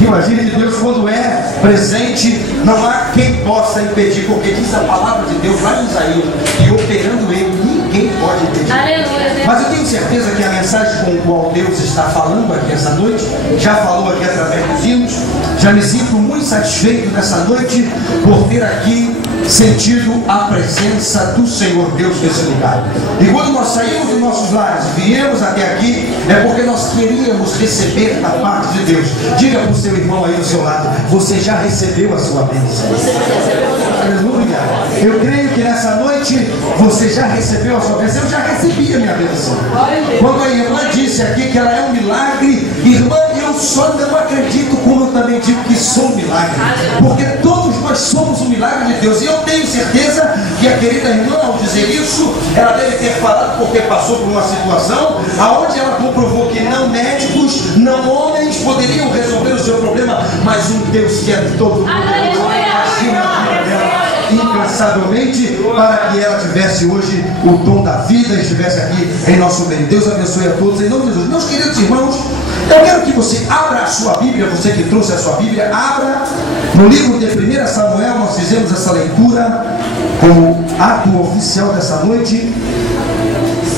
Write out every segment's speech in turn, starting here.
Imagine que Deus, quando é presente, não há quem possa impedir, porque diz a palavra de Deus lá em Isaías, e operando ele, ninguém pode impedir. Aleluia. Mas eu tenho certeza que a mensagem com a qual Deus está falando aqui essa noite, já falou aqui através dos hinos, já me sinto muito satisfeito nessa noite por ter aqui sentido a presença do Senhor Deus nesse lugar. E quando nós saímos dos nossos lares e viemos até aqui, é porque nós queríamos receber da parte de Deus. Diga para o seu irmão aí do seu lado: você já recebeu a sua bênção. Aleluia. Eu creio que nessa noite você já recebeu a sua bênção. Eu já recebi a minha bênção. Quando a irmã disse aqui que ela é um milagre, irmã, eu só não acredito, como eu também digo que sou um milagre, porque todos nós somos um milagre de Deus. E eu tenho certeza que a querida irmã, ao dizer isso, ela deve ter falado porque passou por uma situação aonde ela comprovou que não médicos, não homens poderiam resolver o seu problema, mas um Deus que é todo incansavelmente, para que ela tivesse hoje o dom da vida e estivesse aqui em nosso meio. Deus abençoe a todos em nome de Jesus. Meus queridos irmãos, eu quero que você abra a sua Bíblia, você que trouxe a sua Bíblia, abra no livro de 1 Samuel. Nós fizemos essa leitura como ato oficial dessa noite.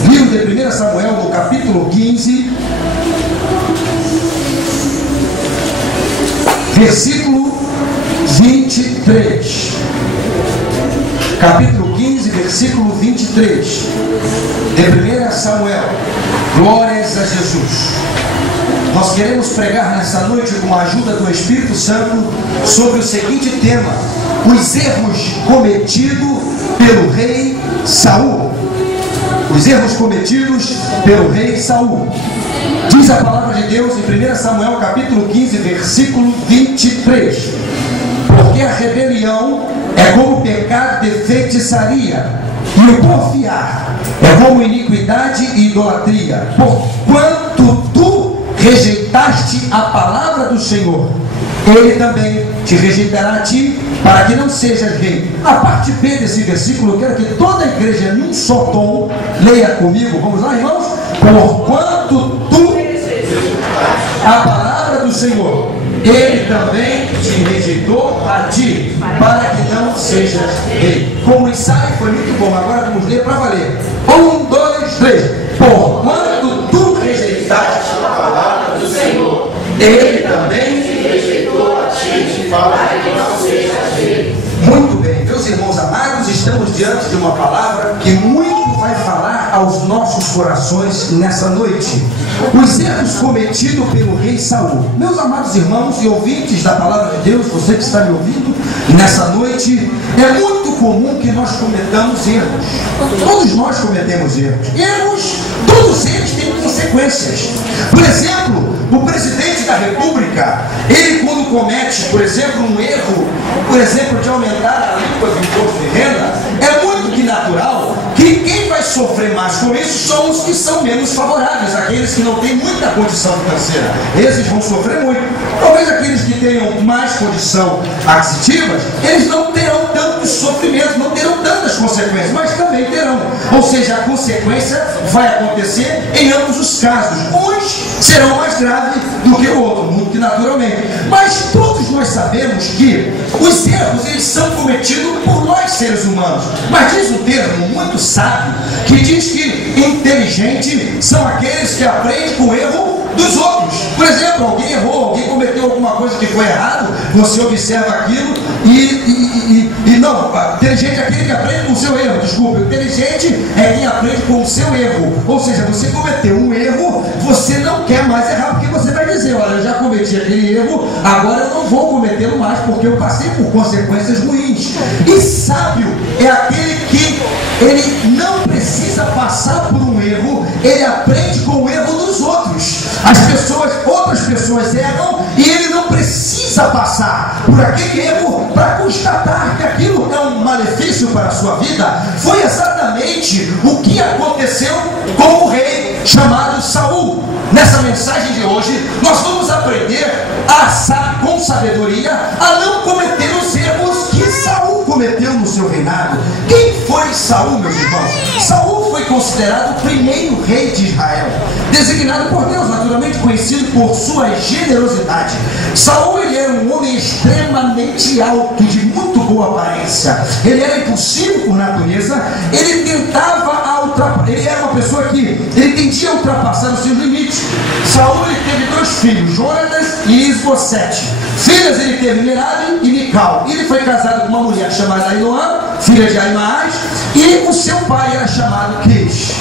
Livro de 1 Samuel, no capítulo 15, versículo 23. Capítulo 15, versículo 23 de 1 Samuel. Glórias a Jesus. Nós queremos pregar nessa noite, com a ajuda do Espírito Santo, sobre o seguinte tema: os erros cometidos pelo rei Saul. Os erros cometidos pelo rei Saul. Diz a palavra de Deus em 1 Samuel capítulo 15, versículo 23: porque a rebelião é como pecado de feitiçaria, e o porfiar é como iniquidade e idolatria. Porquanto tu rejeitaste a palavra do Senhor, Ele também te rejeitará a ti, para que não sejas rei. A parte B desse versículo, eu quero que toda a igreja, num só tom, leia comigo. Vamos lá, irmãos? Porquanto tu a palavra do Senhor, Ele também te rejeitou a ti, para que não sejas rei. Como o ensaio foi muito bom, agora vamos ler para valer. 1, 2, 3. Porquanto tu rejeitaste a palavra do Senhor, Ele também te rejeitou a ti, para que não sejas rei. Muito bem, meus irmãos amados, estamos diante de uma palavra que muito vai falar aos nossos corações nessa noite. Os erros cometidos pelo rei Saul. Meus amados irmãos e ouvintes da palavra de Deus, você que está me ouvindo nessa noite, é muito comum que nós cometamos erros. Todos nós cometemos erros. Erros, todos eles têm consequências. Por exemplo, o presidente da República, ele quando comete, por exemplo, um erro, por exemplo, de aumentar a alíquota do imposto de renda, é muito que natural que quem vai sofrer mais com isso são os que são menos favoráveis, aqueles que não têm muita condição financeira. Esses vão sofrer muito. Talvez aqueles que tenham mais condição aquisitiva, eles não terão tanto sofrimento, não terão tantas consequências, mas também terão. Ou seja, a consequência vai acontecer em ambos os casos. Uns serão mais graves do que o outro, muito que naturalmente. Mas todos nós sabemos que os erros, eles são cometidos por nós seres humanos. Mas diz um termo muito sábio que diz que inteligentes são aqueles que aprendem com o erro dos outros. Por exemplo, alguém errou, alguém cometeu alguma coisa que foi errado, você observa aquilo e não, inteligente é aquele que aprende com o seu erro, desculpa, inteligente é quem aprende com o seu erro. Ou seja, você cometeu um erro, você não quer mais errar, porque você vai dizer: olha, eu já cometi aquele erro, agora eu não vou cometê-lo mais, porque eu passei por consequências ruins. E sábio é aquele que ele não precisa passar por um erro, ele aprende com o erro dos outros. Outras pessoas erram e ele não precisa passar por aquele erro para constatar que aquilo é um malefício para a sua vida. Foi exatamente o que aconteceu com o rei chamado Saul. Nessa mensagem de hoje, nós vamos aprender com sabedoria a não cometer os erros que Saul cometeu no seu reinado. Quem foi Saul, meus irmãos? Saul foi considerado o primeiro rei de Israel, designado por Deus, naturalmente conhecido por sua generosidade. Saul, ele era um homem extremamente alto, de muito boa aparência. Ele era impulsivo por natureza. Ele tentava ele era uma pessoa que ele tendia a ultrapassar os seus limites. Saul, ele teve 2 filhos, Jonatas e Isbosete. Filhas ele teve Merab e Mical. Ele foi casado com uma mulher chamada Ainoã, filha de Ahimaaz, e o seu pai era chamado Quis.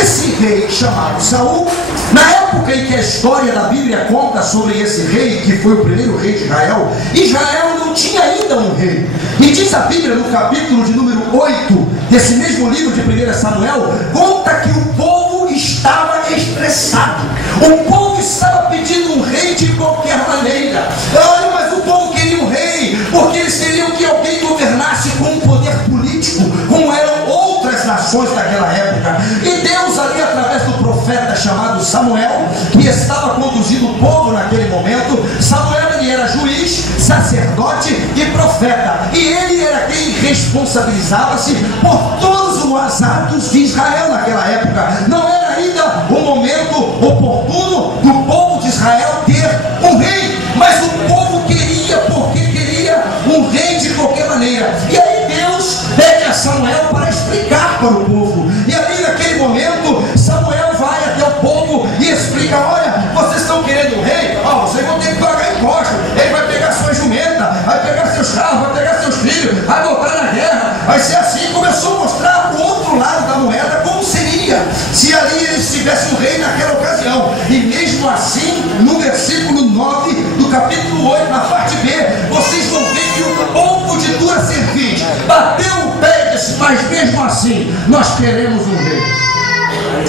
Esse rei chamado Saul, na época em que a história da Bíblia conta sobre esse rei, que foi o primeiro rei de Israel, Israel não tinha ainda um rei. E diz a Bíblia no capítulo de número 8 desse mesmo livro de 1 Samuel, conta que o povo estava estressado. O povo estava pedindo um rei de qualquer maneira. Olha, mas o povo queria um rei, porque eles queriam que alguém governasse com um poder político, como eram outras nações daquela época. E Deus ali, através do profeta chamado Samuel, que estava conduzindo o povo naquele momento. Samuel, ele era juiz, sacerdote e profeta, e ele era quem responsabilizava-se por todos os atos de Israel naquela época. Não era ainda o momento oportuno do povo de Israel ter um rei, mas o povo queria, porque queria um rei de qualquer maneira. E aí Deus pede a Samuel para explicar para o povo. E ali naquele momento Samuel vai até o povo e explica: olha, vocês estão querendo um rei? Vocês vão ter que pagar imposto. Ele vai pegar sua jumenta, vai pegar seus carros, vai pegar seus filhos, vai botar na guerra, vai ser assim. Começou a mostrar o outro lado da moeda, como seria se ali eles tivessem um rei naquela ocasião. E mesmo assim, no versículo 9 do capítulo 8, na parte B, vocês vão ver que o povo de dura cerviz bateu o pé e disse: mas mesmo assim, nós queremos um rei.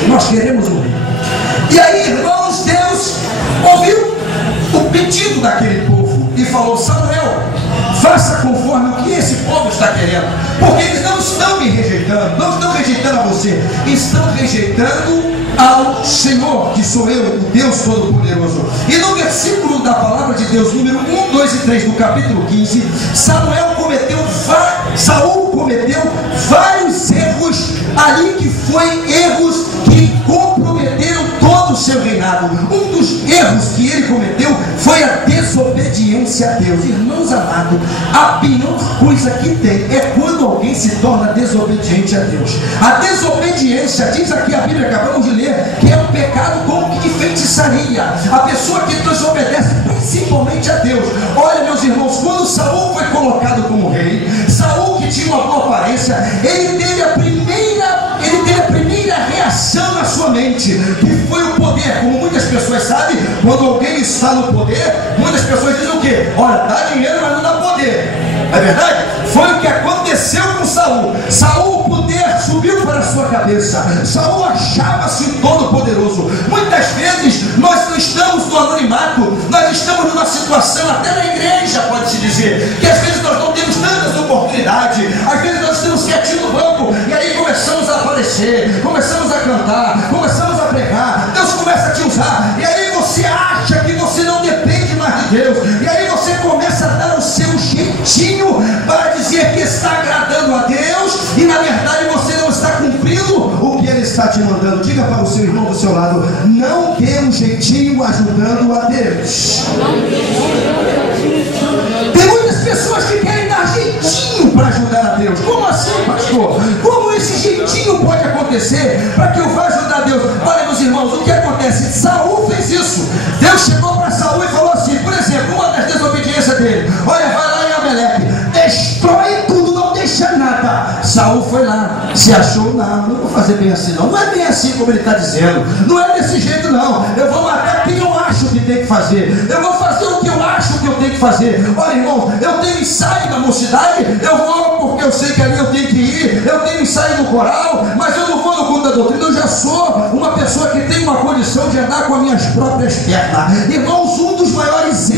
Nós queremos um rei. E aí, irmãos, Deus ouviu o pedido daquele povo e falou: Samuel, faça conforme o que esse povo está querendo, porque eles não estão me rejeitando, não estão rejeitando a você, estão rejeitando ao Senhor, que sou eu, o Deus Todo-Poderoso. E no versículo da palavra de Deus, número 1, 2 e 3 do capítulo 15, Saul cometeu vários erros ali, que foi erros que comprometeram todo o seu reinado. Um dos erros que ele cometeu foi a desobediência a Deus. Irmãos amados, a pior coisa que tem é quando alguém se torna desobediente a Deus. A desobediência, diz aqui a Bíblia, acabamos de ler, que é um pecado como de feitiçaria. A pessoa que desobedece principalmente a Deus. Olha, meus irmãos, quando Saul foi colocado como rei, Saul, que tinha uma boa aparência, ele teve a primeira reação na sua mente, que foi o poder. Como muitas pessoas sabem, quando alguém está no poder, muitas pessoas dizem o quê? Olha, dá dinheiro, mas não dá poder. É verdade? Foi o que aconteceu com Saul. Saul, o poder subiu para a sua cabeça. Saul achava-se todo poderoso. Muitas vezes nós não estamos no anonimato, nós estamos numa situação, até na igreja pode-se dizer, que às vezes nós não temos tantas oportunidades, às vezes nós estamos quietinhos no banco, e aí começamos a aparecer, começamos a cantar, começamos a pregar, Deus começa a te usar, e aí você acha que você não depende mais de Deus, e aí você começa a dar o seu jeitinho para dizer que está agradando a Deus, e na verdade você não está cumprindo o que Ele está te mandando. Diga para o seu irmão do seu lado: não dê um jeitinho ajudando a Deus. Tem muitas pessoas que querem dar jeitinho para ajudar a Deus. Como assim, pastor? Como esse jeitinho pode acontecer para que eu vá ajudar a Deus? Olha, meus irmãos, o que acontece? Saul fez isso. Deus chegou para Saul e falou assim, por exemplo, uma das desobediências dele: olha, vai lá em Amaleque, destrói tudo, não deixa nada. Saul foi lá, se achou: não vou fazer bem assim não. Não é bem assim como ele está dizendo, não é desse jeito não. Eu vou matar quem eu acho que tem que fazer, eu vou fazer o que eu acho que eu tenho que fazer. Olha, irmão, eu tenho ensaio na mocidade, eu vou porque eu sei que ali eu tenho que ir, eu tenho ensaio no coral, mas eu não vou no culto da doutrina. Eu já sou uma pessoa que tem uma condição de andar com as minhas próprias pernas. Irmãos, um dos maiores